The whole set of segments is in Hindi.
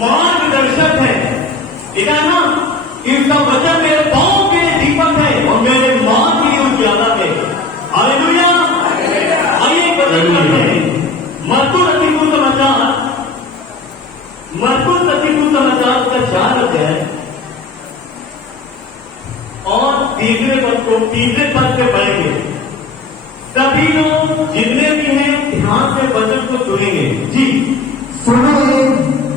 मार्गदर्शक है। देखा ना, इसका वचन मेरे पांव के लिए दीपक है और मेरे मार्ग के लिए उजाला है। हालेलुया। आइए वचन पढ़ते हैं। मरकुस रचित समाचार का 4 अध्याय और तीसरे पद पे पढ़ेंगे। सभी लोग जितने भी हैं ध्यान से वचन को सुनेंगे। जी सुनो, एक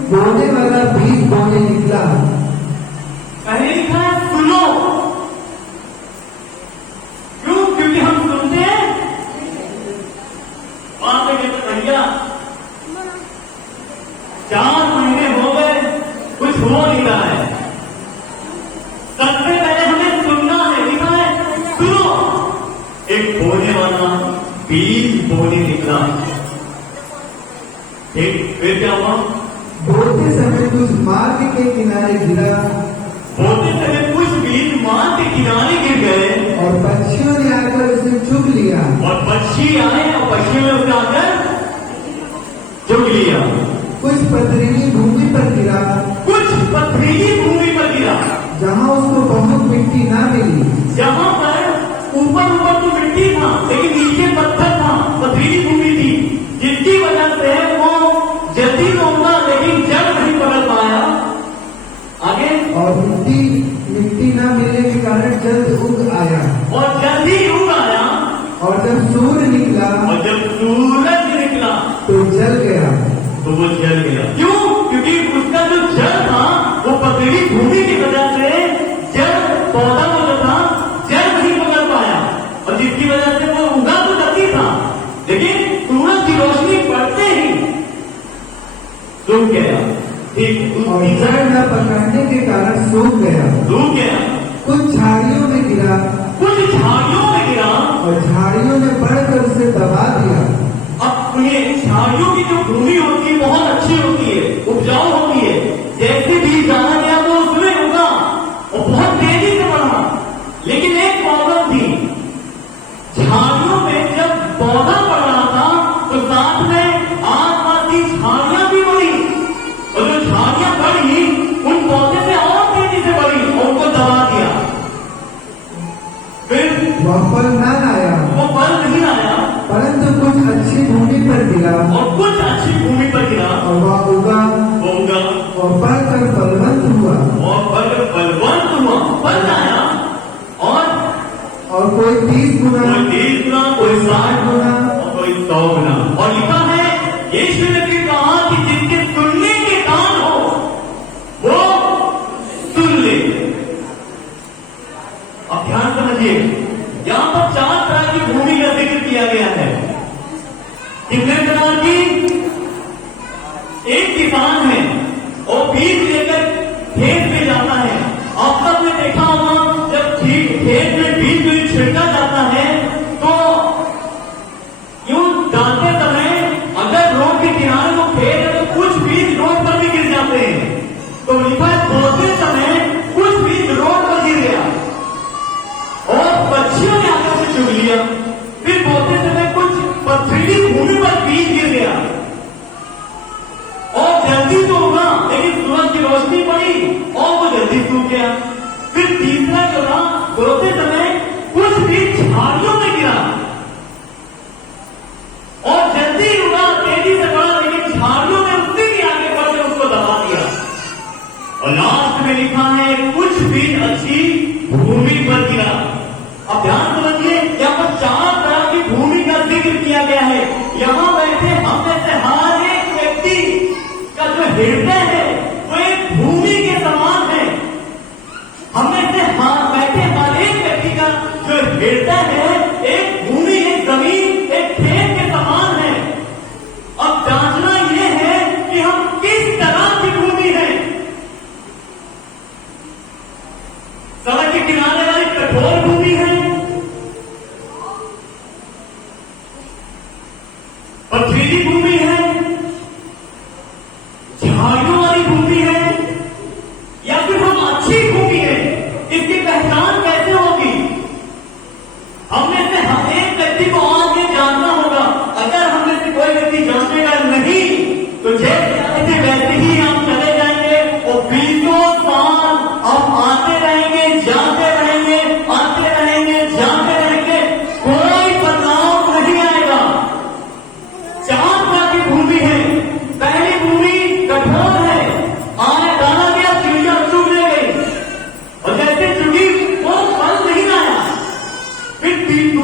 बोने वाला बीज बोने निकला। पहले लिखा है सुनो। क्यों? क्योंकि हम सुनते हैं। बात है भैया 4 महीने हो गए, कुछ हो नहीं रहा है। सबसे पहले हमें सुनना है। लिखा है सुनो, एक बोने वाला बीज बोने निकला। ठीक, फिर क्या हुआ? बोते समय कुछ मार्ग के किनारे गिरा। बोते समय कुछ बीज मार्ग के किनारे गिर गए और पक्षियों ने आकर उसे चुग लिया। और पक्षी आए और पक्षियों ने उसे आकर चुग लिया। कुछ पथरीली भूमि पर गिरा। कुछ पथरीली भूमि पर गिरा, जहाँ उसको बहुत मिट्टी ना मिली। जहाँ पर ऊपर तो मिट्टी था लेकिन नीचे पत्थर था, पथरीली भूमि थी, जिसकी वजह से वो जल्दी तो उगा लेकिन जड़ नहीं पकड़ पाया। आगे और मिट्टी ना मिलने के कारण जल्द उग आया। और जल्दी उग आया। और जब सूर्य निकला तो जल गया। तो वो जल गया। क्यों? क्योंकि उसका जो जल था वो पथरीली भूमि की वजह से जल पौधा वो जो था जल नहीं पकड़ पाया, और जिसकी वजह से वो उगा तो जल्दी था लेकिन सूरज की रोशनी पड़ते ही सूख गया। ठीक, और जड़ न पकड़ने के कारण सूख गया। कुछ झाड़ियों में गिरा। और झाड़ियों ने बढ़कर उसे दबा दिया। अब ये झाड़ियों की जो भूमि होती है बहुत अच्छी होती है, उपजाऊ होती है। जैसे बीज डाला गया वो उसमें उगा और बहुत तेजी से बढ़ा। लेकिन एक प्रॉब्लम थी, झाड़ियों में जब पौधा बढ़ रहा था तो साथ में आसपास की झाड़ियां भी बढ़ी, और जो झाड़ियां बढ़ी उन पौधे से और तेजी से बढ़ी और उनको दबा दिया। फिर वह फल न आया। वो फल नहीं आया, परंतु कुछ अच्छी भूमि पर गिरा। और कुछ अच्छी भूमि पर गिरा और वह उगा और बढ़कर फलवंत हुआ। फल आया और कोई 30 गुना, कोई 60 गुना और कोई 100 गुना। और लिखा है यीशु ने भी कहा कि जिसके सुनने के कान हो वो सुन ले। अब ध्यान समझिए, यहां पर 4 तरह की भूमि का जिक्र किया गया है। कितने प्रकार की? एक किसान है और बीज लेकर खेत में जाता है। आप सबने देखा होगा जब खेत में बीज में छिड़का जाता है तो यूं डालते समय अगर रोड के किनारे वो खेत है तो कुछ बीज रोड पर भी गिर जाते हैं। तो लिखा है बोते समय कुछ बीज रोड पर गिर गया और पक्षियों ने आकर से चुग लिया। फिर बोते समय कुछ पथरीली भूमि पर बीज गिर गया और जल्दी तो उगा लेकिन सूरज की रोशनी पड़ी और वो जल्दी सूख गया। फिर तीसरा जो था, बोते समय कुछ बीज झाड़ियों में गिरा और जल्दी उगा, तेजी से बढ़ा, लेकिन झाड़ियों में उससे भी आगे बढ़कर उसको दबा दिया। और लास्ट में लिखा है कुछ बीज अच्छी भूमि पर गिरा। अब ध्यान समझिए, यहाँ पर 4 तरह की भूमि का जिक्र किया गया है। यहाँ बैठे हम में से हर एक व्यक्ति का जो हृदय है वो एक भूमि के समान है। हम में से बैठे हर एक व्यक्ति का जो हृदय है एक भूमि, एक जमीन, एक खेत के समान है। अब जांचना यह है कि हम किस तरह की भूमि है। सड़क के किनारे वाली कठोर भूमि है, पथरीली भूमि है, झाड़ियों वाली भूमि है, या फिर हम अच्छी भूमि है। इसकी पहचान कैसे होगी? हमने से हर एक व्यक्ति को आज ये जानना होगा। अगर हमने से कोई व्यक्ति जानेगा नहीं तो जैसे आए थे वैसे ही हम चले जाएंगे।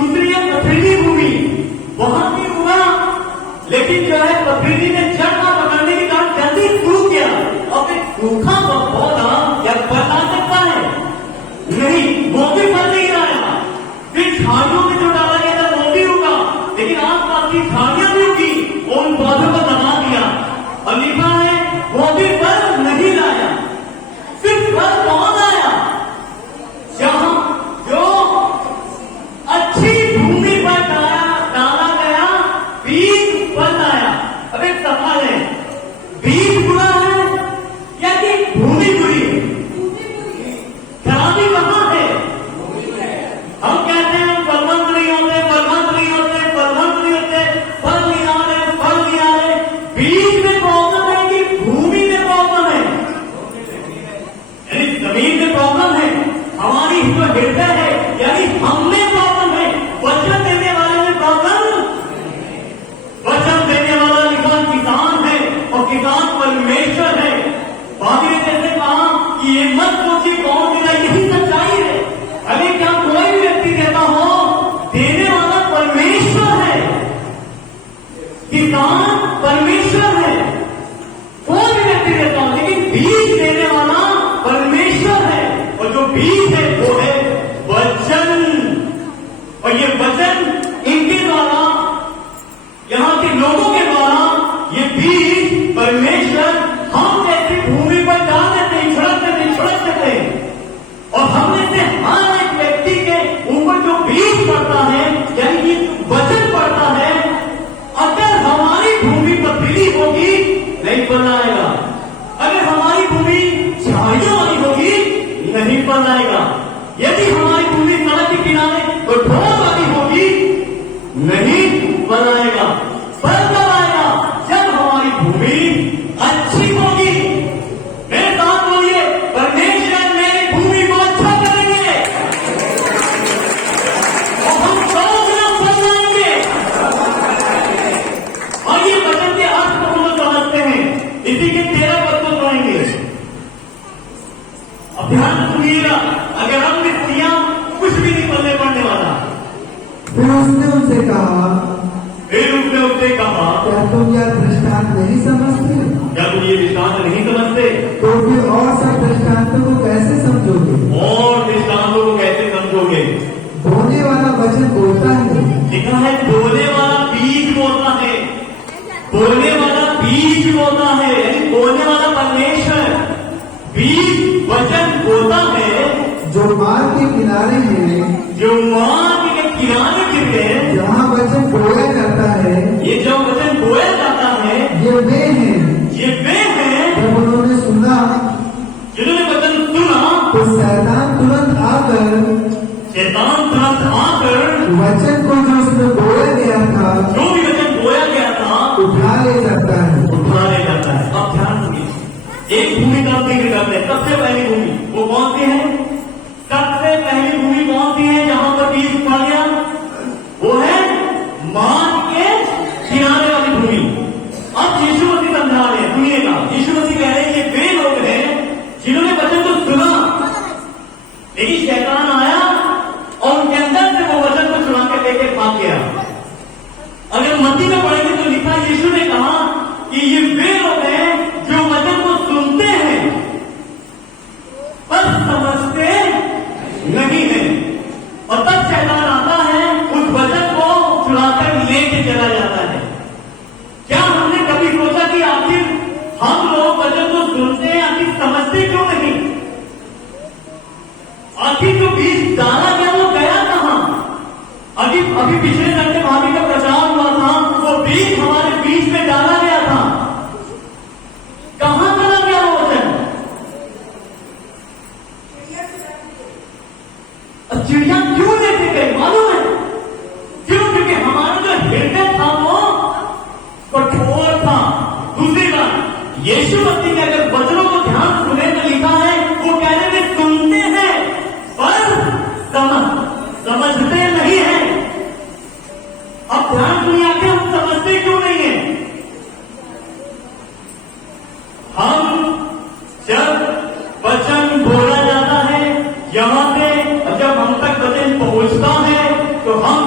दूसरी है पथरीली भूमि, वहां भी हुआ, लेकिन जो है पथरीली ने जड़ ना पकड़ने के कारण जल्दी सूख गया। अब एक सूखा पौधा या फल आ सकता है? नहीं, वो भी फल नहीं आया। फिर झाड़ियों में जो डाला गया था वो भी उगा, लेकिन आसपास की झाड़ियां भी उगी, उन पौधों को दबा दिया और लिखा है वो भी फल नहीं लाया। सिर्फ फल कौन आया? जहां जो अच्छी भूमि पर डाला गया बीज फल आया। अब एक सवाल है, बीज बुरा है या कि भूमि बुरी है? खराबी कहां है? हम कहते हैं फलवंत नहीं होते, फलवंत नहीं होते, फलवंत नहीं होते, फल नहीं आ रहे, फल नहीं आ रहे। बीज में प्रॉब्लम है कि भूमि में प्रॉब्लम है? यानी जमीन में प्रॉब्लम है, हमारी जो हृदय है यानी हमने प्रॉब्लम है, वचन देने वाले में प्रॉब्लम। वचन देने वाला लिखा किसान है और किसान परमेश्वर है। भाभी ने जैसे कहा कि ये मत सोचिए कौन देगा, यही सच्चाई है। अरे क्या कोई भी व्यक्ति देता हो, देने वाला परमेश्वर है, किसान परमेश्वर है, कोई भी व्यक्ति देता हो, लेकिन बीज देने वाला परमेश्वर है। और जो बीज है वो है वचन, और ये वचन इनके द्वारा, यहां के लोगों के द्वारा ये बीज परमेश्वर हम जैसी भूमि पर डाल देते, छिड़क देते, और हमने से हर एक व्यक्ति के ऊपर जो बीज पड़ता है यानी कि वचन पड़ता है, अगर हमारी भूमि पथरीली होगी नहीं फल आएगा, अगर हमारी भूमि झाड़ियों वाली होगी नहीं फल आएगा, यदि हमारी भूमि सड़क के किनारे तो ढोल वाली होगी नहीं फल आएगा। फल कब आएगा? जब हमारी भूमि अच्छी होगी। मेरे साथ बोलिए, परमेश्वर मेरी भूमि को अच्छा करेंगे और हम 100 गुना फल लाएंगे। और ये वचन के अर्थ को हम लोग समझते हैं, इसी के 13 पद को पढ़ेंगे। अब ध्यान सुनिएगा, अगर हम भी सुनिया कुछ भी नहीं पल्ले पड़ने वाला। फिर उसने उनसे कहा, क्या तुम यह दृष्टांत नहीं समझते? क्या तुम ये दृष्टांत नहीं समझते? तो फिर और सब दृष्टांतों को कैसे समझोगे? और दृष्टांतों को कैसे समझोगे? बोने वाला वचन बोलता है, लिखा है बोने वाला बीज बोलता है, बोलने वाला बीज बोलता है, यानी बोलने वाला परमेश्वर, बीज वचन बोलता है जो मार्ग के किनारे है, जो मार्ग के किनारे गिरते हैं, जहाँ वचन बोया जाता है, ये जो वचन बोया जाता है ये वे हैं जब उन्होंने सुना जिन्होंने वचन सुना तो शैतान तुरंत आकर वचन को जो उसमें बोया गया था, जो भी वचन बोया गया था उठा ले जाता है। अब ध्यान सुनिए, एक भूमि का जिक्र करते हैं। सबसे पहली भूमि वो कौन सी है? सबसे पहली भूमि कौन सी है जहां पर बीज पड़ गया? वो है मार्ग के किनारे वाली भूमि। अब यीशु मसीह समझा रहे हैं, सुनिएगा, यीशु मसीह कह रहे हैं ये वे लोग हैं जिन्होंने वचन को सुना, लेकिन शैतान आया और उनके अंदर से वो वचन को चुरा के लेके भाग गया। अगर मत्ती में पढ़ेंगे तो लिखा, यीशु ने कहा कि ये वे लोग हैं जो वचन को सुनते हैं पर समझते नहीं है, और तब शैतान आता है उस वचन को चुराकर लेके चला जाता है। क्या हमने कभी सोचा कि आखिर हम लोग वचन को सुनते हैं, आखिर समझते क्यों नहीं? आखिर जो बीज डाला गया वो गया कहां? अभी पिछले संडे भाभी का प्रचार हुआ था, वो बीज हमारे बीच में डाला गया था, कहां चला गया वो वचन? चिड़िया क्यों लेके गए मालूम है? क्यों? क्योंकि हमारा जो हृदय था वो कठोर था। दूसरी बात, यीशु मसीह के अगर वचनों को ध्यान सुने तो लिखा है वो कह रहे थे सुनते हैं पर समझते नहीं है। अब ध्यान सुनिए, आखिर हम समझते क्यों नहीं है? हम जब वचन बोला जाता है यहां से, जब हम तक वचन पहुंचता है तो हम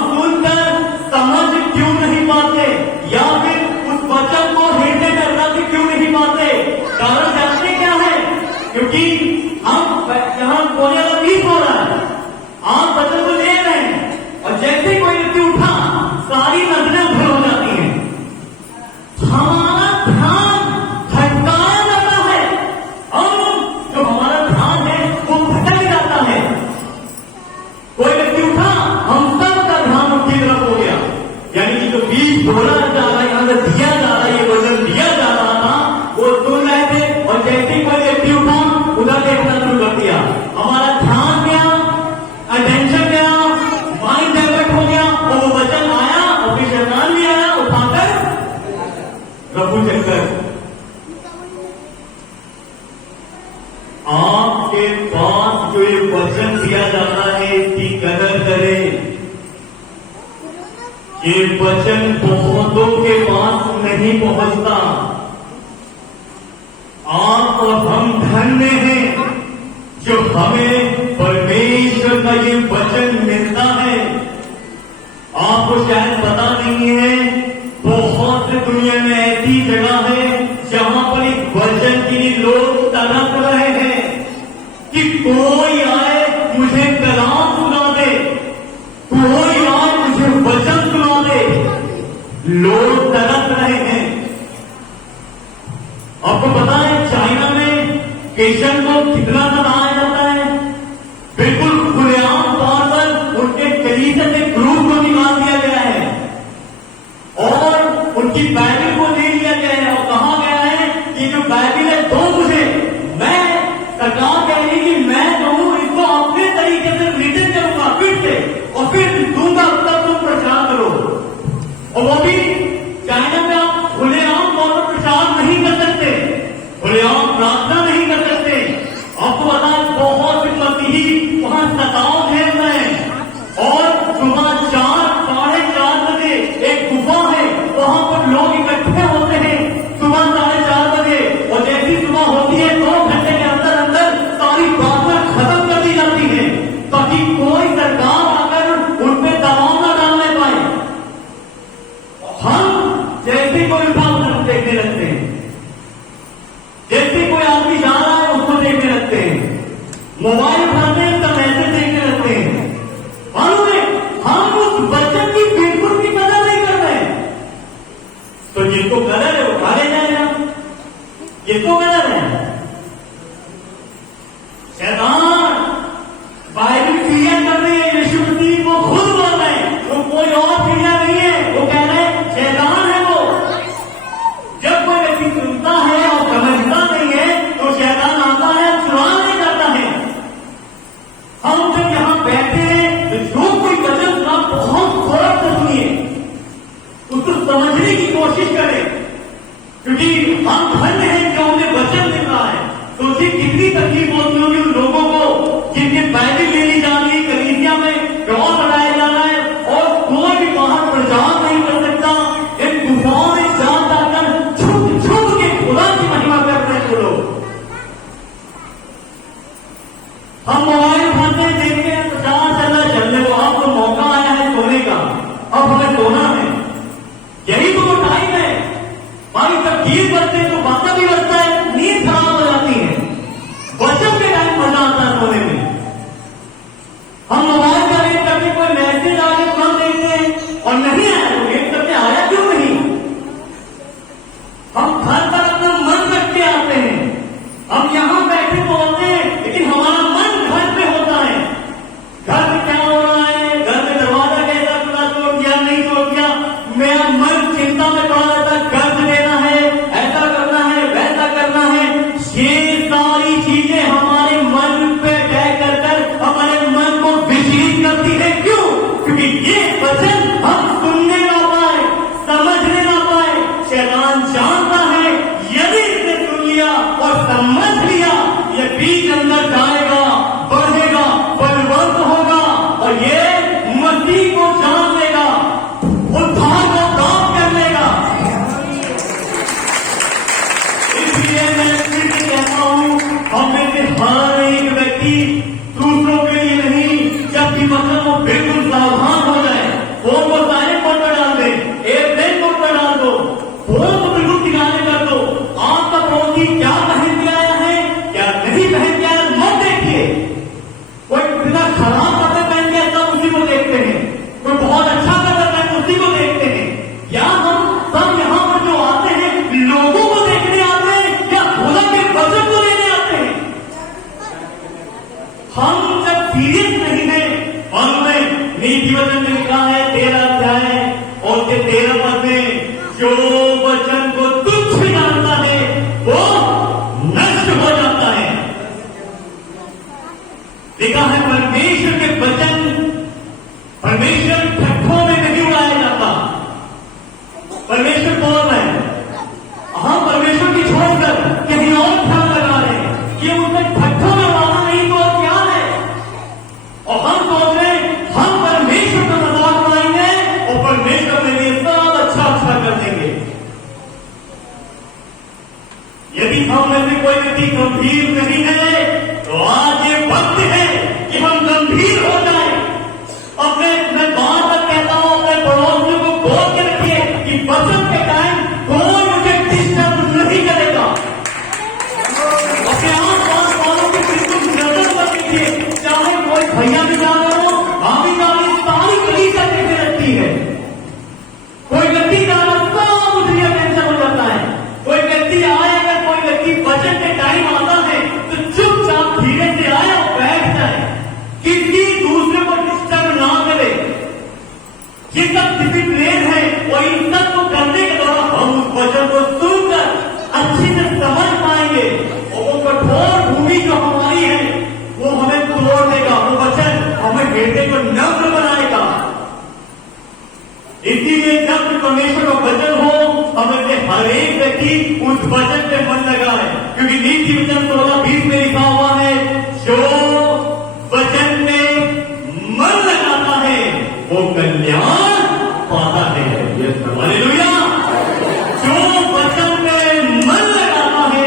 बोला जा रहा है, यहाँ से दिया जा रहा है, ये वचन दिया जा रहा था, वो सुन रहे थे और जैसे ही कोई व्यक्ति उठा उधर देखना शुरू कर दिया। हमारा ध्यान गया, अटेंशन गया, माइंड डाइवर्ट हो गया और वो वचन आया और फिर शैतान भी आया उठाकर प्रभु चक्कर। आपके पास जो ये वचन दिया जाता है इसकी कदर करें। ये वचन बहुतों के पास नहीं पहुंचता। आप और हम धन्य हैं जो हमें परमेश्वर का ये वचन मिलता है। आपको शायद पता नहीं है, बहुत से दुनिया में ऐसी जगह है जहां पर एक वचन के लिए लोग तड़प रहे हैं कि कोई आए मुझे कलाम सुना दे, कोई आए मुझे वचन सुना दे। लोग तड़प रहे हैं। आपको पता है चाइना में पेशेंट को कितना सताया जाता है? बिल्कुल खुलेआम तौर पर उनके कलीसिया से क्रूर को निकाल दिया गया है और उनकी बाइबल को ले लिया गया है और कहा गया है कि जो बाइबल है दो मुझे, मैं सरकार कह रही कि मैं जो हूं इसको अपने तरीके से रिटर्न करूंगा फिर से और फिर दूंगा, तब तुम प्रचार करो। और वो भी चाइना में आप खुलेआम तौर पर प्रचार नहीं कर सकते, खुलेआम प्रार्थना नहीं कर सकते। आपको पता है बहुत से मसीही वहां सताव झेल रहे हैं और सुबह 4, 4:30 बजे एक गुफा है, वहां पर लोग इकट्ठे होते हैं सुबह 4:30 बजे और जैसी सुबह होती है 2 घंटे के अंदर अंदर सारी बातें खत्म कर दी जाती है ताकि कोई सरकार आकर उन पर दबाव न डालने पाए। हम जैसे कोई विभाग देखने लगते हैं, जैसे कोई आदमी जा रहा है उसको देखने लगते हैं, मोबाइल उठाते हैं तब मैसेज देखने लगते हैं। मालूम है हम उस वचन की बिल्कुल भी कदर नहीं कर रहे। तो जिनको कदर है वो खा ले जाएगा, जिसको कदर है शैतान बाइबल क्लियर कर रही है। यीशु मसीह वो खुद बोल रहे हैं, वो कोई और क्लियर नहीं है, वो कह रहे हैं शैतान है वो। जब कोई व्यक्ति सुनता है और समझता नहीं है तो शैतान आता है, चुराने जाता है। हम जब यहां बैठे हैं तो जो कोई वचन सुना बहुत गौर से सुनिए, उसको समझने की कोशिश करें, क्योंकि हम धन्य हैं जो हमें वचन मिल रहा है। तो उसे कितनी तकलीफ होती होगी उन लोगों को जिनके बाइबल ले ली जा रही है, कलीसिया में क्रॉस लगाया जा रहा है और कोई भी बाहर प्रचार नहीं कर सकता। इन गुफाओं में जा जाकर छुप छुप के खुदा की महिमा कर रहे हैं लोग। हम मोबाइल उठाते देखते हैं प्रचार चल रहा है, चलने को अब तो मौका आया है सोने का, अब हमें सोना है, यही तो वो टाइम है। भाई जब गीत बजते तो बाता भी बजता है, नींद खराब हो जाती है, वचन के टाइम मजा आता है सोने में। हम मोबाइल का वेट करके कोई मैसेज आगे तुरंत देखते हैं और नहीं आया तो वेट करके आया क्यों नहीं। हम घर पर अपना मन रख के आते हैं, हम यहां बैठे तो होते हैं लेकिन हमारा मन घर पे होता है। घर में क्या हो रहा है, घर में दरवाजा कैसा खुला तोड़ दिया नहीं तोड़ दिया, मेरा मन चिंता में पड़ा रहता है, कर्ज देना है, ऐसा करना है, वैसा करना है। ये सारी चीजें हमारे मन पे तय कर कर हमारे मन को विचलित करती है। क्यों? क्योंकि ये वचन हम सुनने ना पाए, समझने ना पाए। शैतान जानता है यदि इसने सुन लिया और समझ लिया, ये बीज अंदर जाएगा, बढ़ेगा, बलवंत होगा और ये मसीह को जान लेगा, उद्धार को प्राप्त कर लेगा। इसलिए मैं फिर से कहता हूं, हम में से हर एक व्यक्ति दूसरों के लिए नहीं, जब भी मतलब वो बिल्कुल सावधान हो जाए, फोन को साइलेंट मोड पर डाल दे, एयरप्लेन मोड पर डाल दो, फोन को बिल्कुल दिखाने गंभीर नहीं है, तो आज ये वक्त है कि हम गंभीर हो जाए। अपने मैं बार बार कहता हूं, अपने पड़ोसियों को बोल के रखिए कि वचन के टाइम कोई मुझे डिस्टर्ब नहीं करेगा। अपने आस पास वालों की बिल्कुल नजर मत कीजिए, चाहे कोई भैया भी जा रहा हो, भाभी जा रही, सारी गली का देखने लगती है। कोई व्यक्ति जा रहा, सब मुझे टेंशन हो जाता है। कोई व्यक्ति आए, अगर कोई व्यक्ति वचन के टाइम आता है तो चुपचाप धीरे से आए और बैठ जाए, किसी दूसरे को डिस्टर्ब ना करे। ये सब डिसिप्लिन है और इन सब को करने के द्वारा हम उस वचन को सुनकर अच्छी से समझ पाएंगे और वो कठोर भूमि जो हमारी है वो हमें तोड़ देगा। वो वचन हमें हृदय को नम्र बनाएगा। इसीलिए जब परमेश्वर का वचन हो, हमें से हर एक व्यक्ति उस वचन पे मन लगाए, क्योंकि नीति वचन 16:20 में लिखा हुआ है, जो वचन में मन लगाता है वो कल्याण पाता है। हालेलुया। जो वचन में मन लगाता है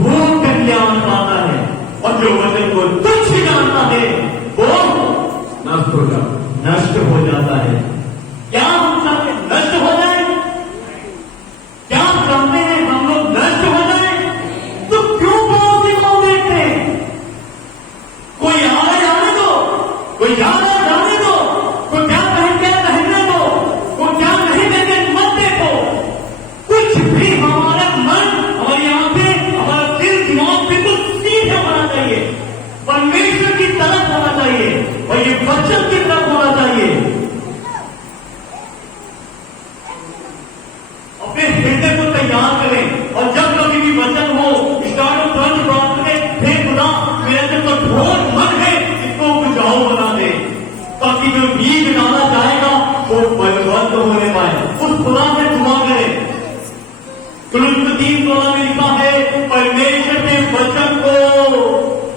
वो कल्याण पाता है, और जो वचन को तुच्छ जानता है वो नष्ट हो जाता है। क्या हम चाहते नष्ट हो जाए? क्या हम चाहते हैं हम लोग नष्ट हो जाए? तो क्यों पड़ोसी को देखते हैं? कोई आ रहा जाने दो, कोई जा रहा जाने दो, कोई क्या पहन के पहनने दो, कोई क्या नहीं देते मत देखो। कुछ भी हमारा मन, हमारी आंखें, हमारा दिल, दिमाग बिल्कुल सीधे होना चाहिए, परमेश्वर की तरफ होना चाहिए और ये वचन की तरफ होना चाहिए। अपने हृदय को तैयार करें और जब कभी भी वचन हो, स्टार्ट और तुरंत प्राप्त करें, हे खुदा मेरे अंदर तो कठोर मन है, इसको उपजाऊ बना दे, ताकि जो बीज डाला जाएगा वो फलवंत होने पाए। उस खुदा से दुआ करें। तुलसी 3:16 में लिखा है, परमेश्वर के वचन को,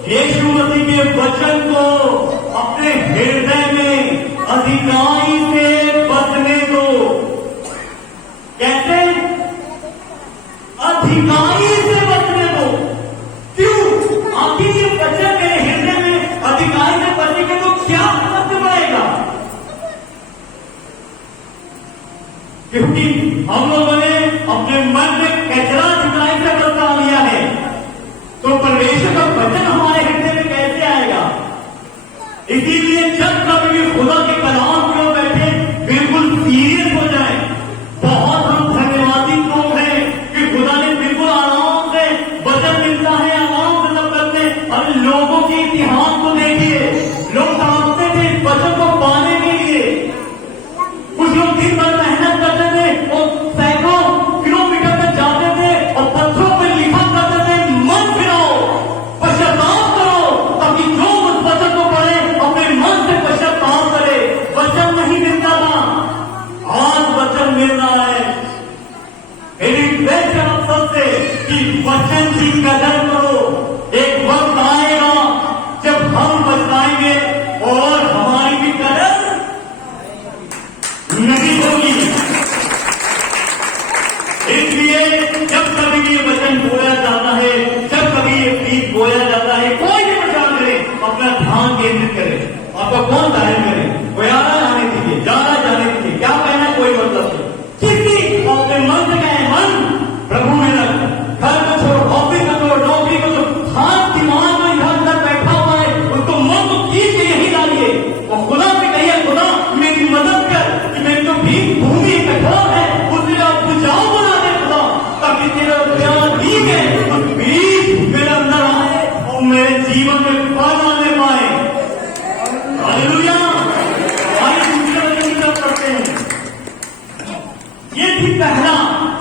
यीशु मसीह के वचन को अपने हृदय में अधिकारी से बसने दो। कैसे? अधिकारी से बचने दो। क्यों? आखिर ये वचन मेरे हृदय में अधिकारी से बचेंगे तो क्या फर्क पड़ेगा? क्योंकि हम लोगों ने अपने मन में कचरा जुटाई से बचा लिया है, तो परमेश्वर का वचन हमारे हृदय में कैसे आएगा? इसीलिए जब कभी भी खुदा के कलाम की ओर बैठे, बिल्कुल सीरियस हो जाए। बहुत हम धन्यवादी लोग हैं कि खुदा ने बिल्कुल आराम से वचन मिलता है, आराम से सब करते हैं। और लोगों के इतिहास को देखिए, लोग ताकते थे इस वचन को पाने के लिए। कुछ लोग दिन भर मेहनत करते थे और सैकड़ों किलोमीटर तक जाते थे और पत्थरों पर लिखा करते थे, मन फिराओ, पश्चाताप करो, ताकि जो उस वचन को पढ़े अपने मन से पश्चाताप करे। वचन नहीं मिलता था, आज वचन मिल रहा है। मेरी रिक्वेस्ट है आप सबसे कि वचन की कदर करो। एक वक्त आएगा जब हम बचाएंगे और हमारी भी कदर नहीं होगी। इसलिए जब कभी भी ये वचन बोया जाता है, जब कभी ये बीज बोया जाता है, कोई भी प्रचार करे, अपना ध्यान केंद्रित करे। आपका कौन धारण करे? कोई आ रहा जाने दीजिए, जा रहा जाने दीजिए, क्या कहना है कोई मतलब नहीं। किसी अपने मन से कहे, मन प्रभु में रख, घर को छोड़ो, ऑफिस को छोड़ो, नौकरी को छोड़ो, हाथ दिमाग में इधर उधर बैठा हुआ है, उसको मन को खींच के यही डालिए और खुदा से कहिए, खुदा मेरी मदद कर कि मेरी जो भी भूमि कठोर है उसे आप बुझाऊ बना दे खुदा, ताकि तेरा प्यार दी गए और बीज मेरे अंदर आए और मेरे जीवन में फल आने पाए। हालेलुया। आइए दूसरे वचन की तरफ करते हैं। ये थी पहला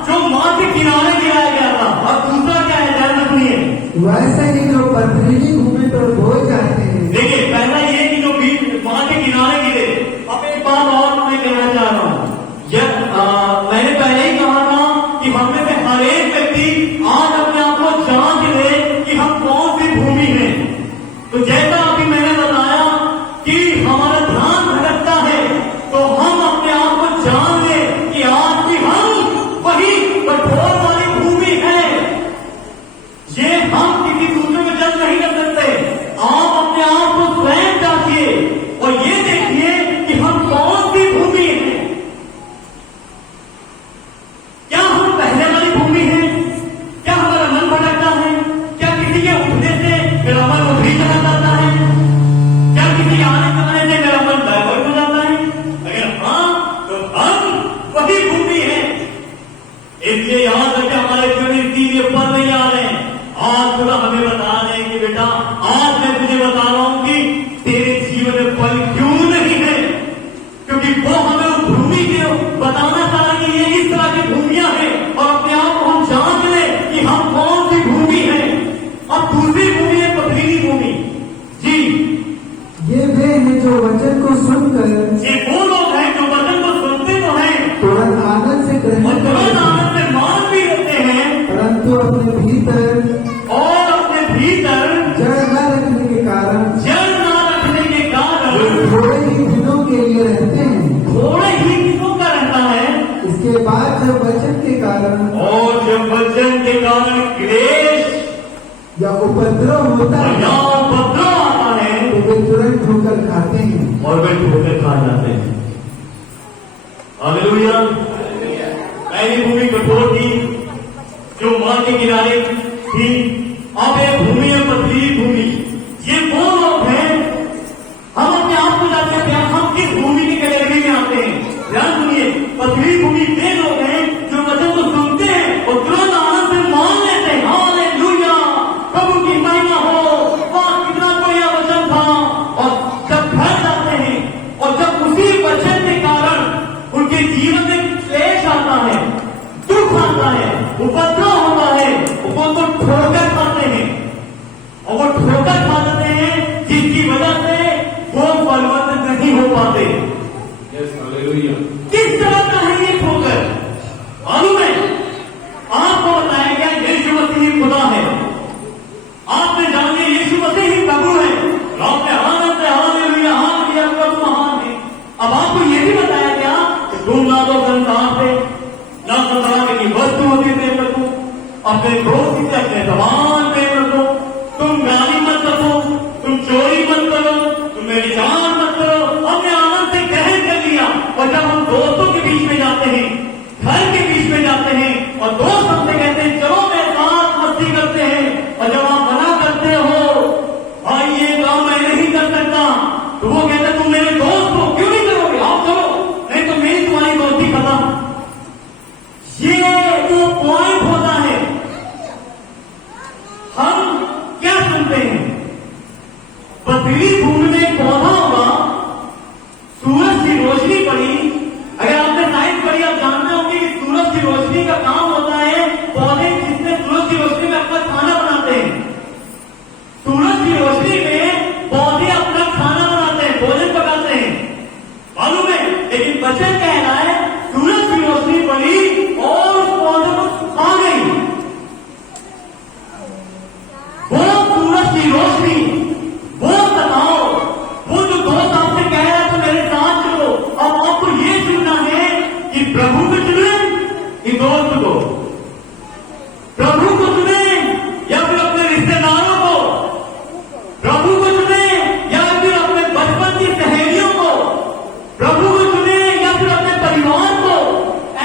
जो माँ के किनारे गिराया गया था, और दूसरा क्या है? ध्यान रखिए, वैसे ही जो पथरीली भूमि पर बोए जाते हैं। देखिए पहला ये कि जो बीज माँ के किनारे गिरे। अब एक बात और मैं कहना चाह रहा हूँ, मैंने पहले ही कहा था कि हम में से हर एक व्यक्ति आज अपने आप को जांच ले कि हम कौन सी भूमि है। तो जैसा अभी मैंने बताया कि हमारा ध्यान भटकता है, तो हम अपने आप को जान ले कि आज भी हम वही कठोर वाली भूमि है। ये हम किसी दूसरे याद रखें हमारे जीवन में इसीलिए फल नहीं आ रहे हैं। आज खुदा हमें बता रहे हैं कि बेटा आज मैं तुझे बता रहा हूं कि तेरे जीवन में फल क्यों नहीं है, क्योंकि वो हमें उस भूमि के बताना चाह रहा है कि ये इस तरह की भूमियां हैं और अपने आप को हम जांच लें कि हम कौन सी भूमि है। और दूसरी भूमि है पथरीली भूमि। जी, ये वे हैं जो वचन को सुनकर ये वो लोग हैं जो वचन को सुनते तो हैं तुरंत आनंद से और ग्रहण तुरंत करते हैं, आनंद से मान भी लेते हैं परंतु अपने भीतर और अपने भीतर जड़ न रखने के कारण जड़ ना रखने के कारण थोड़े ही दिनों के लिए रहते हैं। थोड़े ही दिनों का रहता है। इसके बाद जब वचन के कारण और जब वचन के कारण क्लेश या उपद्रव होता और है या उपद्रव आता है तो वे तुरंत ठोकर खाते हैं। और वे ठोकर खा जाते हैं। हालेलुया। पहली भूमि कठोर थी जो मां के किनारे थी, अब एक भूमि है पथरीली भूमि। ये वो लोग हैं, हम अपने आप को जाते हैं हम किस भूमि की कैटेगरी में आते हैं। ध्यान सुनिए, पथरीली भूमि वे लोग हैं जो वचन को सुनते हैं और तुरंत आनंद से मान लेते हैं। हालेलुया, प्रभु की महिमा हो, वाह कितना बढ़िया वचन था। और जब घर जाते हैं और जब उसी वचन के कारण उनके जीवन में क्लेश आता है, दुख आता है, उपद्रव होता है, वो तो ठोकर खाते हैं और वो ठोकर खा जाते हैं जिसकी वजह से वो फलवंत नहीं हो पाते। किस तरह का है ये ठोकर? मालूम है आपको बताया गया यीशु मसीह ही खुदा है। आपने जान लिया यीशु मसीह ही प्रभु है और आपने आनंद से हालेलुया हालेलुया प्रभु महान है। अब आपको ये भी बताया गया कि तुम ना तो संसार से ना संसार की वस्तु होती प्रेम रखो, अपने पड़ोसी से अपने समान प्रेम रखो, तुम गाली मत रखो, तुम चोरी मत करो, तुम व्यभिचार मत करो। हमने आनंद से ग्रहण कर लिया। और जब हम दोस्तों के बीच में जाते हैं, घर के बीच में जाते हैं और दोस्त हमसे कहते हैं चलो मेरे साथ मस्ती करते हैं, और जब आप मना करते हो भाई ये काम मैं नहीं कर सकता, तो वो कहते हैं तुम मेरे दोस्त हो, क्यों नहीं करोगे, आप करो, नहीं तो मेरी तुम्हारी दोस्ती खत्म। ये वो पॉइंट होता है। हम क्या सुनते हैं? पथरीली भूमि में एक पौधा होगा, सूरज की रोशनी पड़ी। अगर आपने साइंस पढ़ी आप जानते होंगे कि सूरज की रोशनी का काम होता है, पौधे जिसमें सूरज की रोशनी में अपना खाना बनाते हैं। सूरज की रोशनी में पौधे अपना खाना बनाते हैं, भोजन पकाते हैं, मालूम है। लेकिन वचन कह रहा है सूरज की रोशनी पड़ी और उस पौधे को खा गई। वो सूरज की रोशनी, वो सताओ, वो जो दोस्त आपसे कह रहा है तो मेरे साथ चलो। अब आपको ये चुनना है कि प्रभु को चुने कि दोस्त को, प्रभु को चुने या फिर अपने रिश्तेदारों को, प्रभु को चुने या फिर अपने बचपन की सहेलियों को, प्रभु को चुने या फिर अपने परिवार को।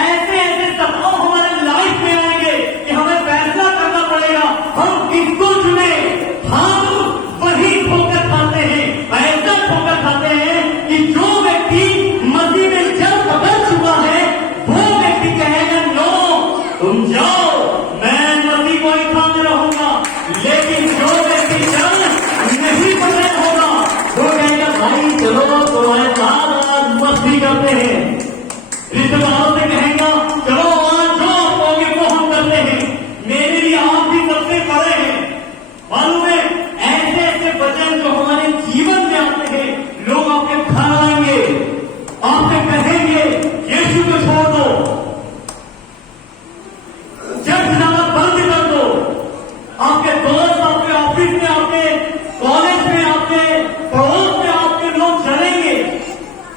ऐसे ऐसे सताओ हमारे लाइफ में आएंगे कि हमें फैसला करना पड़ेगा हम किसको चुने। हम वही ठोकर खाते हैं, ऐसा ठोकर खाते हैं कि जो व्यक्ति मसीह में जल बदल चुका है वो व्यक्ति कहेगा नो तुम जाओ, मैं मसीह को ही खाते रहूंगा। लेकिन जो व्यक्ति जल नहीं बदल होगा वो कहेगा भाई चलो तुम्हारे साथ आज मस्ती करते हैं। रिश्तेदारों से कहेगा चलो आज जो आप कहोगे वो हम करते हैं, मेरे लिए आप भी सबसे बड़े हैं। मालूम है ऐसे ऐसे वचन जो हमारे जीवन में आते हैं, लोग आपके घर आएंगे, आपसे कहेंगे यीशु को छोड़ दो, चर्च जाना बंद कर दो। आपके दोस्त आपके ऑफिस में, आपके कॉलेज में, आपके पड़ोस में आपके लोग चलेंगे,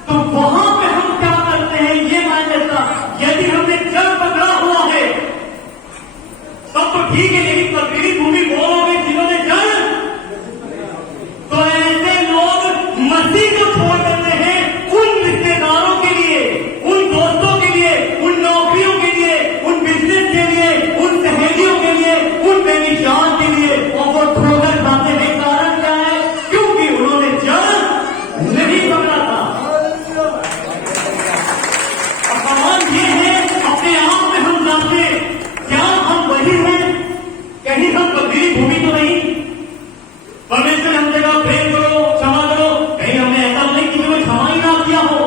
तो वहां पे हम क्या करते हैं ये मान लेता। यदि हमने जड़ पकड़ा हुआ है तब तो ठीक है, लेकिन पथरीली भूमि बोलोगे जिन्होंने जड़, तो ऐसे लोग मसीह को छोड़ देते हैं उन रिश्तेदारों के लिए, उन दोस्तों के लिए, उन नौकरियों के लिए, उन बिजनेस के लिए, उन सहेलियों के लिए, उन बेविचार के लिए, और वो ठोकर खाते हैं। कारण क्या है? क्योंकि उन्होंने जड़ नहीं पकड़ा था। अब सवाल ये है अपने आप में हम जानते क्या पथरीली भूमि तो नहीं। परमेश्वर हमसे कहा प्रेम करो, क्षमा करो, कहीं हमने ऐसा नहीं कि तुम्हें क्षमा ही ना किया हो।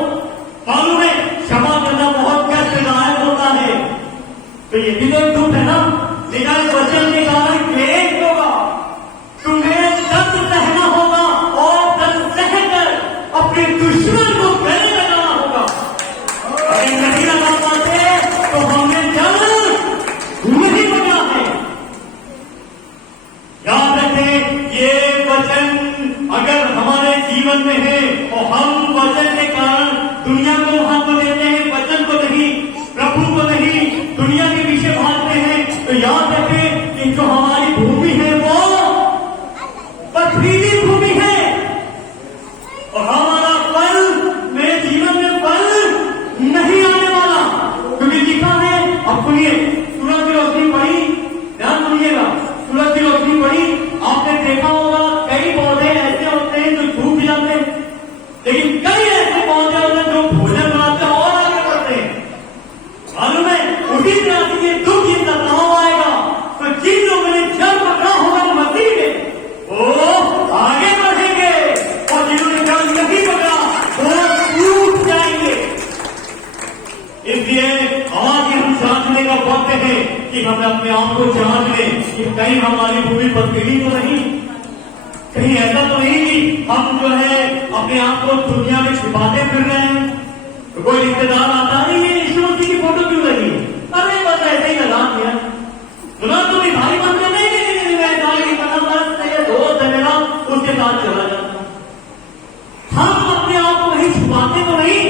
मालूम है क्षमा करना बहुत कष्टदायक होता है। तो ये भी तो एक दुख है ना। लेकिन वचन के कारण क्लेश होगा, तुम्हें दर्द सहना होगा और दर्द सहकर अपने दुश्मन को गले लगाना होगा। अगर नहीं लगा पाते तो हमने जब नहीं बना है। याद रखें ये वचन अगर हमारे जीवन में है और हम वचन के कारण दुनिया को महत्व देते हैं, वचन को नहीं, प्रभु को नहीं, दुनिया के पीछे भागते हैं, तो याद रखें कि जो हमारी भूमि है वो पथरीली भूमि है और हमारा फल मेरे जीवन में फल नहीं आने वाला। क्योंकि लिखा है, अब सुनिए, सूरज की रोशनी पड़ी, ध्यान सुनिएगा, सूरज की रोशनी पड़ी। आपने देखा होगा कई पौधे ऐसे होते हैं जो सूख जाते हैं, लेकिन कई ऐसे पौधे होते हैं जो भोजन बनाते हैं और आगे बढ़ते हैं। मालूम है उसी तरह से ये दुख ये सताव आएगा तो जिन लोगों ने जल पकड़ा होगा मसीह में वो आगे बढ़ेंगे और जिन्होंने जल नहीं पकड़ा वो टूट जाएंगे। इसलिए आज हम जांचने का वक्त है कि हम अपने आप को जांच लें कि कहीं हमारी भूमि पथरीली तो नहीं, कहीं ऐसा तो नहीं कि हम जो है अपने आप को दुनिया में छिपाते फिर रहे हैं। तो कोई रिश्तेदार आता नहीं है, यीशु मसीह की फोटो क्यों लगी? अरे बस ऐसे ही लगा दिया। सुना तुम भाई बनते नहीं, मैं भाई नहीं बना, बस मेरे दोस्त है मेरा, उसके साथ चला जाता। हम अपने आप को नहीं छुपाते तो नहीं।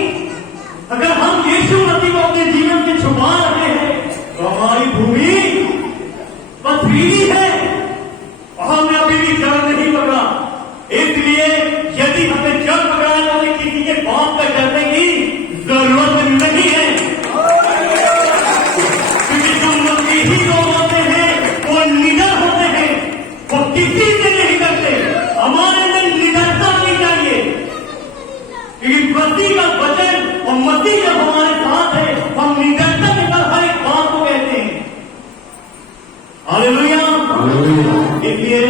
अगर हम यीशु मसीह को अपने जीवन में छुपा रहे हैं तो हमारी भूमि पथरीली है और हमने अभी भी जल नहीं पकड़ा। इसलिए यदि हमें जल पकड़ा है तो हमें किसी के बाप का डरने की जरूरत नहीं है। क्योंकि जो मसीही लोग होते हैं वो निडर होते हैं, वो किसी से नहीं करते। हमारे अंदर निडरता नहीं चाहिए क्योंकि मसीह का वचन और मसीह जब हमारे साथ है हम निडरता के साथ हर एक बात को कहते हैं। हालेलुया। इसलिए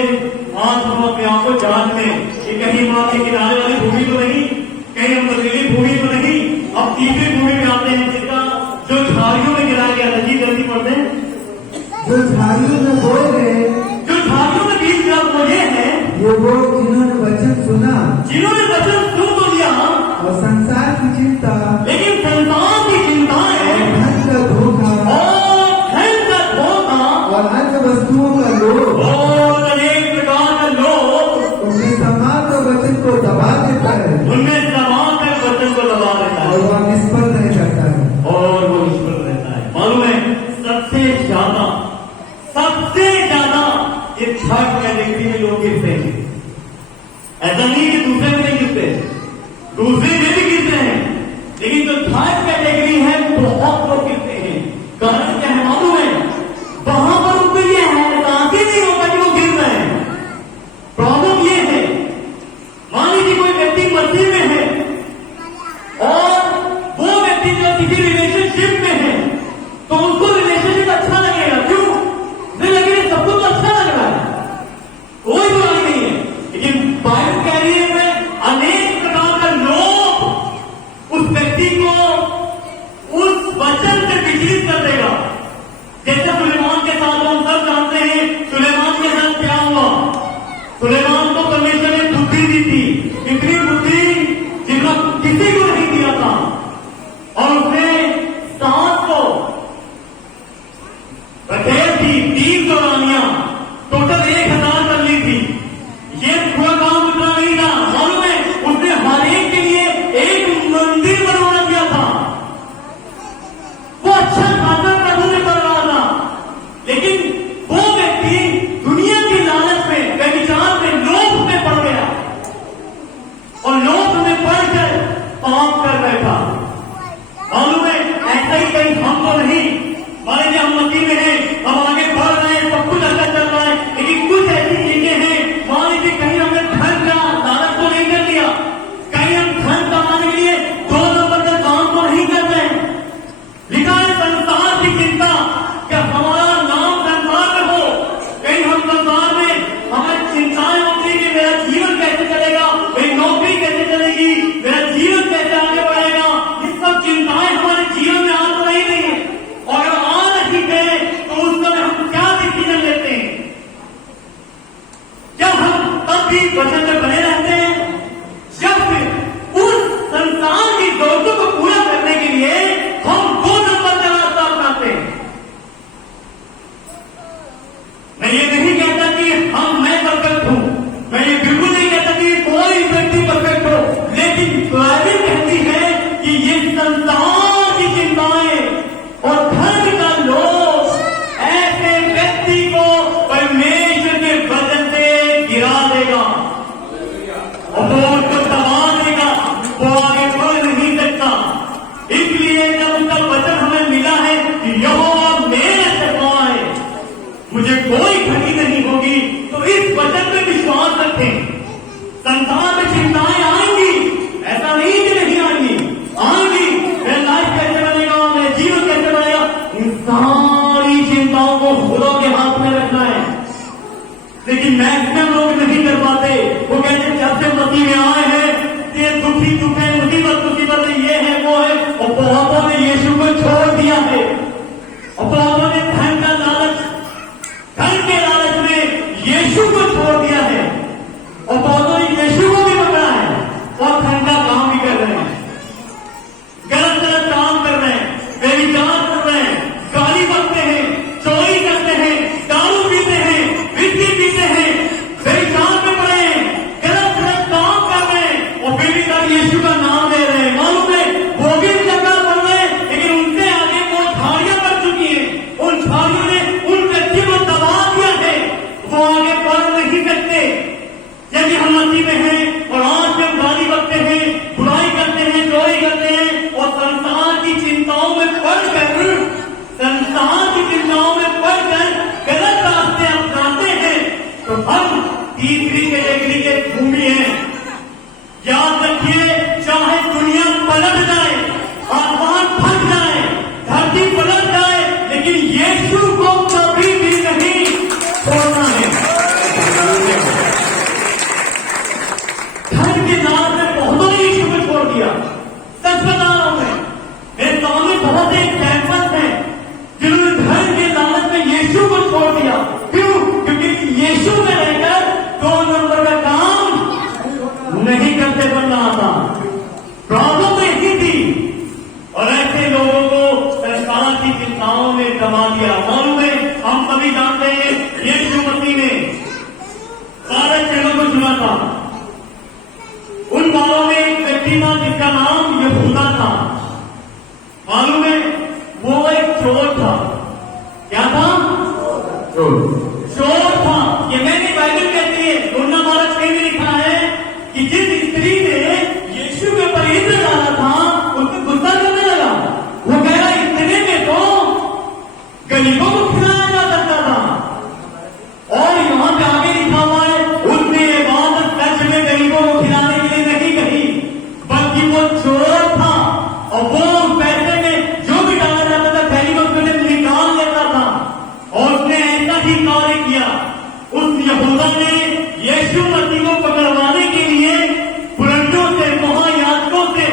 आज हम अपने आप को जांच लें कि कहीं मां के किनारे वाली भूमि तो नहीं, कहीं हम पथरीली भूमि तो नहीं। अब तीसरी भूमि में आते हैं जिसका जो झाड़ियों में गिराया गया था। जी जल्दी पढ़ते हैं। जो झाड़ियों में बोए गए, जो झाड़ियों में बीज गिरा वो ये है, वो जिन्होंने वचन सुना, जिन्होंने वचन सुन तो लिया और संसार की चिंता, लेकिन संसार की चिंता है धन का धोखा और धन का धोखा और अन्य वस्तुओं का लोभ और अनेक प्रकार का लोभ उनमें समाप्त वचन को दबा देता है उनमें समाज के वचन को दबा देता और है वह निष्फल नहीं करता है। और वो निष्फल रहता है। मालूम है सबसे ज्यादा ये थर्ड कैटेगरी में लोग गिरते हैं। ऐसा नहीं कि दूसरे में नहीं गिरते, दूसरे में भी गिरते हैं, लेकिन जो थर्ड कैटेगरी है बहुत लोग गिरते हैं। कारण क्या है मालूम है? वहां पर उनको ये एहसास ही नहीं होता कि वो गिर रहे हैं। प्रॉब्लम ये है, मान लीजिए कोई व्यक्ति मसीह में है और वो व्यक्ति जो किसी रिलेशनशिप में है तो उसको रिलेशनशिप अच्छा लगेगा। क्यों? नहीं लगेगा, सबको तो अच्छा लग रहा है, कोई बुराई नहीं है। लेकिन बाइबल कह रही है में अनेक प्रकार का लोग उस व्यक्ति को उस वचन से विचलित कर देगा। जैसे सुलेमान के साथ हम सब जानते हैं सुलेमान के साथ क्या हुआ। सुलेमान को परमेश्वर ने बुद्धि दी थी, इतनी बुद्धि जितना किसी को नहीं दिया था, और उसने 700 बखेर थी, 300 रानियां, टोटल 1000 कर ली थी। ये पूरा काम उतना नहीं था। मालूम है उसने हर एक के लिए एक मंदिर बनवा दिया था। वो अच्छा खासा प्रभु ने कर रहा था, लेकिन वो व्यक्ति दुनिया की लालच में, व्यभिचार में, लोभ में पड़ गया और लोभ में पड़कर पाप कर बैठा। मालूम है ऐसा ही कहीं हम तो नहीं, मान लीजिए हम मसीह में हैं, हम आगे बढ़ रहे हैं, सब कुछ अच्छा चल रहा है, लेकिन कुछ ऐसी चीजें हैं, मान लीजिए कहीं हमने धन का लालच तो नहीं कर दिया, कहीं हम धन कमाने के लिए 2 नंबर का काम तो नहीं कर रहे हैं। लिखा है संसार की चिंता, क्या हमारा नाम संसार में हो, कहीं हम संसार इसीलिए जब उसका वचन हमें मिला है कि यहोवा मेरे शफा है, मुझे कोई घटी नहीं होगी, तो इस वचन पे विश्वास रखें। संसार में चिंताएं आएंगी, ऐसा नहीं कि नहीं आएंगी, आएंगी। मेरा लाइफ कैसे बनेगा, मेरा जीवन कैसे बनेगा, इन सारी चिंताओं को खुदा के हाथ में रखना है। लेकिन मैक्सिमम लोग नहीं कर पाते। वो कहते जब से मसीह में आए हैं ये दुखी दुख है, मुसीबत है, ये है वो है, और बहुतों ने यीशु को छोड़ दिया है, और बहुतों ने धन का लालच, धन के लालच में यीशु को छोड़ दिया है, और बहुतों ने यीशु को भी पकड़ा है और धन का काम भी कर रहे हैं, गलत गलत काम कर रहे हैं, व्यभिचार कर रहे हैं, गाली बकते हैं, चोरी करते हैं, दारू पीते हैं, विस्की पीते हैं, व्यभिचार में पड़े हैं, गलत गलत काम कर रहे हैं, और फिर भी सब यीशु का नाम ले रहे हैं। मालूम है वो भी चक्कर पड़ रहे हैं, लेकिन उनसे आगे वो झाड़ियां बढ़ चुकी हैं, उन झाड़ियों ने उन व्यक्ति को दबा दिया है, वो आगे बढ़ नहीं सकते। यदि हम मसीह में हैं और आज हम गाली बकते हैं, बुराई करते हैं, चोरी करते हैं, और संसार की चिंताओं में पड़कर गलत रास्ते अपनाते हैं, तो हम तीसरी कैटेगरी के भूमि हैं। याद रखिए, चाहे दुनिया पलट जाए, आसमान फट जाए, धरती पलट जाए, लेकिन यीशु को कभी भी नहीं छोड़ना है। धन के लाल में बहुतों ने यीशु को छोड़ दिया। सच बता रहा हूं मैं, मेरे सामने बहुत से एग्जाम्पल्स हैं जिन्होंने धन के लालच में यीशु को छोड़ दिया। क्यों? क्योंकि यीशु में रहकर 2 नंबर का काम नहीं करते बन रहा था। प्रॉब्लम तो यही थी, और ऐसे लोगों को संसार की चिंताओं ने दबा दिया। मालूम है, हम सभी जानते हैं यीशु मसीह ने 12 चेलों को चुना था। उन 12 में एक व्यक्ति था जिसका नाम यहूदा था। मालूम है, वो एक चोर था। क्या था? चोर था। ये मैंने बाइबल कहती है, यूहन्ना 12:6 में लिखा है कि जिस स्त्री ने यीशु के ऊपर इत्र डाला था, उसको गुस्सा करने लगा। वो कह रहा इतने में तो गरीबों को खिलाया जा सकता था। और यहां पे आगे लिखा हुआ है, उसने ये बात सच में गरीबों को खिलाने के लिए नहीं कही, बल्कि वो चोर था, और वो पैसे में जो भी डाला जाता था गरीबों को निकाल लेता था, और उसने ऐसा ही कार्य किया। उस यहूदा ने यीशु मसीह को पकड़वाने के लिए पुरनियों से, महायाजकों से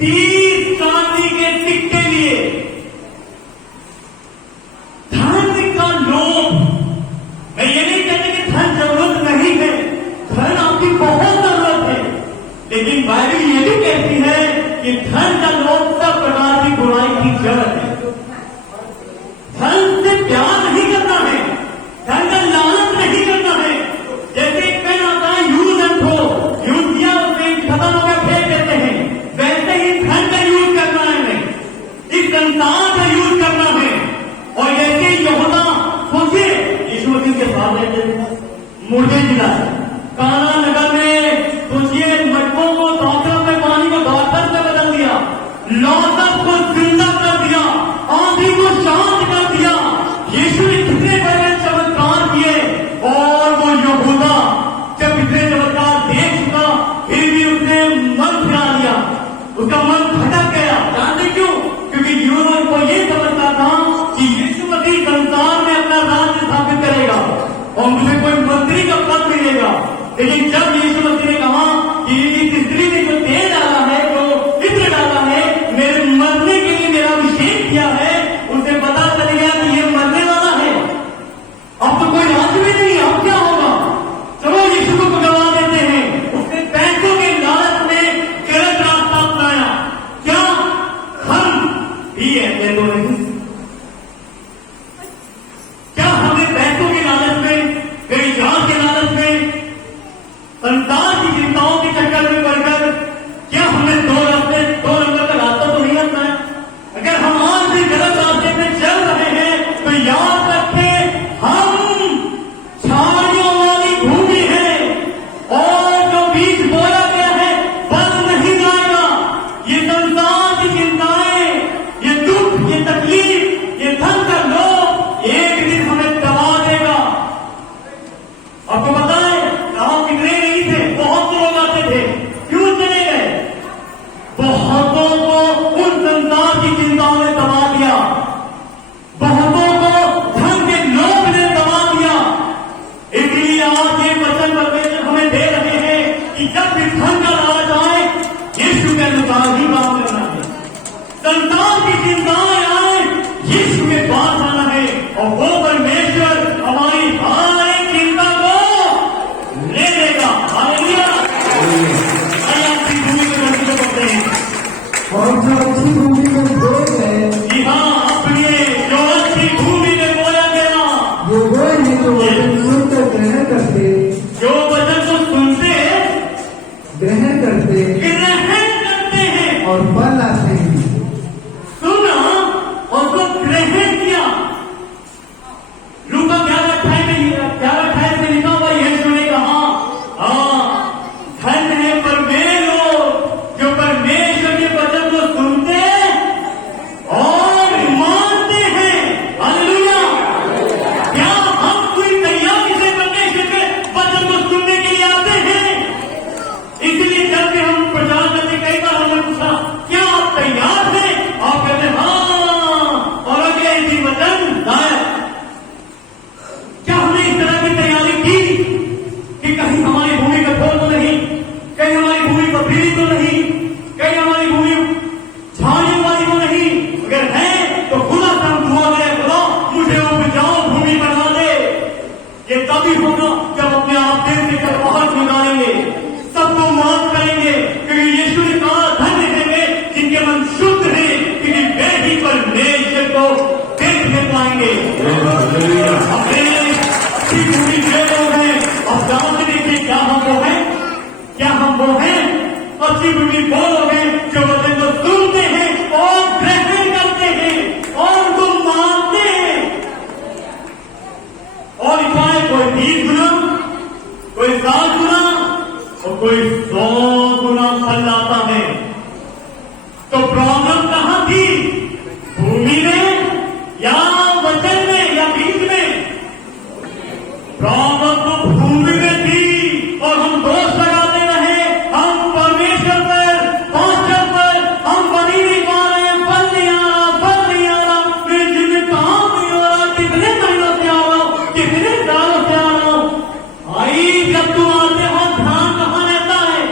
30 चांदी के सिक्के लिए। धन का लोभ। मैं ये नहीं कहता कि धन जरूरत नहीं है, धन आपकी बहुत जरूरत है, लेकिन बाइबल ये भी कहती है कि धन का लोभ सब प्रकार की बुराई की जड़ है। धन से प्यार नहीं करना है, धन का लालच नहीं करना है। जैसे एक पेन आता है, यूज एंड थ्रो, यूज किया उसमें खत्म हो गया फेंक देते हैं, वैसे ही धन का यूज करना है हमें, इस संसार का यूज करना है। और जैसे यहूदा, सोचिए यीशु मसीह के साथ रहते मुर्दे जिला काना नगर में, सोचिए मटकों को डॉक्टर में पानी को डॉक्टर में बदल दिया, लौटक को जिंदा कर दिया, आंधी को शांत कर दिया। यीशु ने कितने बड़े चमत्कार किए, और वो यहूदा जब इतने चमत्कार देख चुका, फिर भी उसने मन फिरा लिया, उसका मन भटक गया। जानते क्यों? क्योंकि यूरों को ये समझता था कि यीशु मसीह संसार में अपना राज्य स्थापित करेगा और मुझे कोई मंत्री का पद मिलेगा। लेकिन जब यीशु मसीह ने कहा कि इस स्त्री ने जो तेल डाला है, जो इत्र डाला है, मेरे मरने के लिए मेरा अभिषेक किया है, उसे पता चल गया कि ये मरने वाला है, अब तो कोई राज्य भी नहीं, अब क्या होगा? चलो यीशु को पकड़वा देते हैं। उसने पैसों के लालच में गलत रास्ता अपनाया। क्या हम भी ऐसे तो नहीं? क्या हमें पैसों के लालच में, व्यभिचार के लालच में, संसार की चिंताओं के चक्कर में पड़कर क्या हमने 2 नंबर का रास्ता तो नहीं अपनाया? अगर हम आज भी गलत रास्ते में चल रहे हैं, तो याद रखें हम झाड़ियों वाली भूमि है, और जो बीज बोया गया है बन नहीं जाएगा। ये संसार की चिंताएं धन का लालच आए, यीशु के अनुसार ही काम करना है। संसार की चिंताएं आए, यीशु के पास आना है और वो परमेश्वर हमारी हर एक चिंता को ले लेगा। हालेलुया। आइए अपनी भूमि को नजर करते हैं। और जो अच्छी भूमि में बोए गए, जी हाँ, अपनी जो अच्छी भूमि में बोया गया, वो हैं जो वचन सुनकर ग्रहण करते, जो वचन को सुनते ग्रहण करते हैं और फल लाते हैं। सुना और उसको ग्रहण किया। लूका 11:28 में लिखा हुआ, यीशु ने कहा, धन्य है पर वे लोग जो परमेश्वर के वचन को सुनते और मानते हैं। हालेलुया। क्या हम पूरी तैयारी से परमेश्वर के वचन को सुनने के लिए आते हैं? इसलिए जब भी हम प्रचार करते, कई बार हमने पूछा, क्या आप तैयार हैं? आप कहते हाँ, और अगले इसी वचन गायब। क्या हमने इस तरह की तैयारी की कि कहीं हमारी भूमि कठोर तो नहीं, कहीं हमारी भूमि पथरीली तो नहीं, कहीं हमारी भूमि झाड़ियों वाली तो नहीं? अगर है तो खुदा से हम दुआ करें, खुदा मुझे उपजाऊ भूमि बना दे। ये तभी होगा जब अपने आप देश से बाहर निकालेंगे, सबको माफ करेंगे, क्योंकि यीशु ने कहा, धन्य है वे जिनके मन शुद्ध है, क्योंकि वे ही परमेश्वर को देखने पाएंगे। अपने अच्छी भूमि वे लोग हैं। अब जांच देखिए, क्या हम वो हैं? क्या हम वो हैं? अच्छी भूमि वो लोग हैं जो वचन को सुनते हैं और ग्रहण करते हैं और उनको मानते हैं। और लिखा है, कोई 20 गुना, कोई 7 गुना और कोई 100 गुना फल लाता है। तो प्रॉब्लम कहां थी? भूमि में या वचन में या बीज में? प्रॉब्लम तो भूमि में थी और हम दोष लगाते रहे, हम परमेश्वर पर, पास्टर पर, हम बनी नहीं पा रहे, फल नहीं आ रहा, फल नहीं आ रहा, मेरे जिम्मे काम नहीं हो रहा, कितने महीनों से आ रहा हूं, कितने सालों से आ रहा हूं। भाई, जब तुम आते हो, ध्यान कहां रहता है?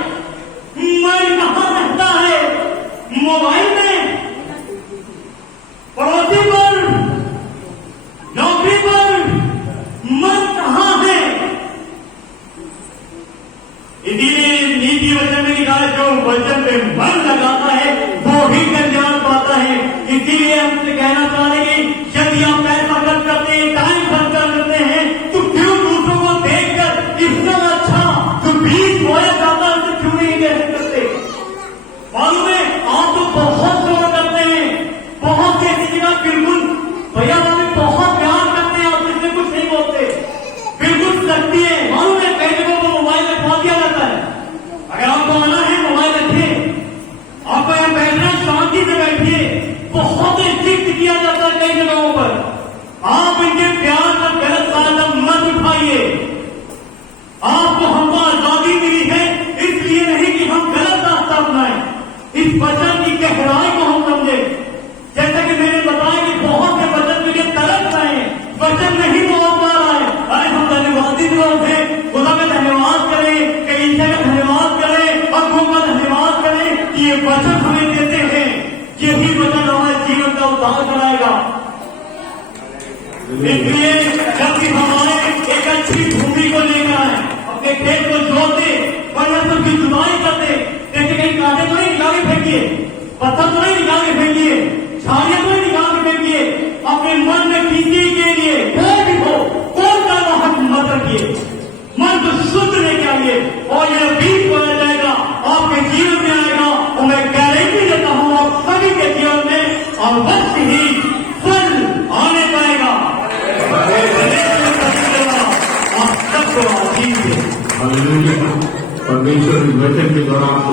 मन कहां रहता है? मोबाइल में, पड़ोसी पर, नौकरी पर, मन कहां है? इसीलिए नीति वचन में लिखा है, जो वचन पे मन लगाता है वो ही कल्याण पाता है। इसीलिए हमसे कहना चाहेंगे, यदि आप पैसा खर्च करते हैं, टाइम खर्च करते हैं, तो क्यों दूसरों को देखकर इतना अच्छा जो बीज बोया जाता है उसे क्यों नहीं ग्रहण करते? मालूम है, आप तो बहुत शोर करते हैं, बहुत से ऐसी जगह बिल्कुल भैया हमें बहुत प्यार करते हैं, आप इसमें कुछ नहीं बोलते, बिल्कुल सकती है। मालूम है, कई जगहों को मोबाइल रखवा दिया जाता है। अगर आपको आना है, मोबाइल रखिए, आपको यहाँ बैठना, शांति से बैठिए। बहुत स्ट्रिक्ट किया जाता है कई जगहों पर। आप इनके प्यार का गलत फायदा मत उठाइए। आपको हमको आजादी मिली है, इसलिए नहीं कि हम गलत रास्ता अपनाएं। इस वचन की गहराई को हम समझे। जैसा कि मैंने बताया कि बहुत से वचन के लिए तरस रहे हैं, वचन नहीं पहुंच पा रहा है। अरे हम धन्यवादी लोग हैं, खुदा का धन्यवाद करें, कलीसिया का धन्यवाद करें, और गुरु का धन्यवाद करें कि ये वचन हमें देते हैं। यही वचन हमारे जीवन का उद्धार कराएगा। इसलिए जब भी हमारे एक अच्छी भूमि को लेकर आए, अपने खेत को जोते, पर्यावरण की जुताई करते, जैसे कहीं कांटे तो नहीं निकाल के फेंकिए, पत्थर तो नहीं निकाल के फेंकिए, झाड़ियां तो नहीं निकाल के फेंकिए। अपने मन में किसी के लिए कोई भी हो, कौन सा वहां मत रखिए, मन को शुद्ध लेके आइए और यह बीज बोया जाएगा, आपके जीवन में आएगा। और मैं गारंटी देता हूं, आप सभी के जीवन में अवश्य ही फल आने पाएगा। आप सबको आशीष दे। परमेश्वर वचन के द्वारा आपको